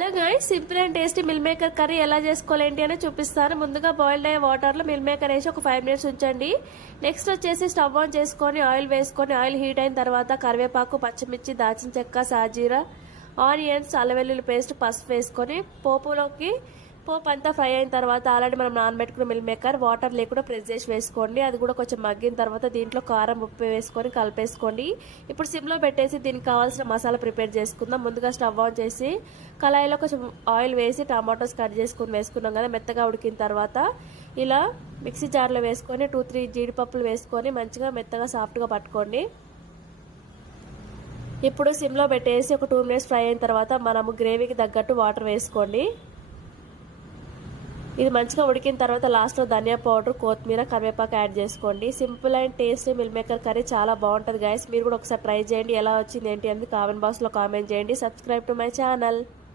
Hello guys, simple and tasty meal maker curry ఎలా చేసుకోవాలేంటి అని చూపిస్తాను. ముందుగా బాయిల్డ్ అయ్యే వాటర్లో మిల్ మేకర్ వేసి ఒక 5 మినిట్స్ ఉంచండి. నెక్స్ట్ వచ్చేసి స్టవ్ ఆన్ చేసుకొని ఆయిల్ వేసుకొని ఆయిల్ హీట్ అయిన తర్వాత కరివేపాకు, పచ్చిమిర్చి, దాల్చిన చెక్క, సాజీరా, ఆనియన్స్, అల్లం వెల్లుల్లి పేస్ట్, పసుపు వేసుకొని పోపు అంతా ఫ్రై అయిన తర్వాత ఆల్రెడీ మనం నానబెట్టుకున్న మిల్ మేకర్ వాటర్ లేకుండా ప్రెస్ చేసి వేసుకోండి. అది కూడా కొంచెం మగ్గిన తర్వాత దీంట్లో కారం, ఉప్పు వేసుకొని కలిపేసుకోండి. ఇప్పుడు సిమ్లో పెట్టేసి దీనికి కావాల్సిన మసాలా ప్రిపేర్ చేసుకుందాం. ముందుగా స్టవ్ ఆన్ చేసి కళాయిలో కొంచెం ఆయిల్ వేసి టమాటోస్ కట్ చేసుకుని వేసుకున్నాం కదా. మెత్తగా ఉడికిన తర్వాత ఇలా మిక్సీ జార్లో వేసుకొని 2-3 జీడిపప్పులు వేసుకొని మంచిగా మెత్తగా సాఫ్ట్గా పట్టుకోండి. ఇప్పుడు సిమ్లో పెట్టేసి ఒక 2 మినిట్స్ ఫ్రై అయిన తర్వాత మనము గ్రేవీకి తగ్గట్టు వాటర్ వేసుకోండి. ఇది మంచిగా ఉడికిన తర్వాత లాస్ట్లో ధనియా పౌడర్, కొత్తిమీర, కరివేపాకు యాడ్ చేసుకోండి. Simple and tasty meal maker curry చాలా బాగుంటుంది గైస్. మీరు కూడా ఒకసారి ట్రై చేయండి. ఎలా వచ్చింది ఏంటి అనేది కామెంట్ బాక్స్లో కామెంట్ చేయండి. Subscribe to my channel.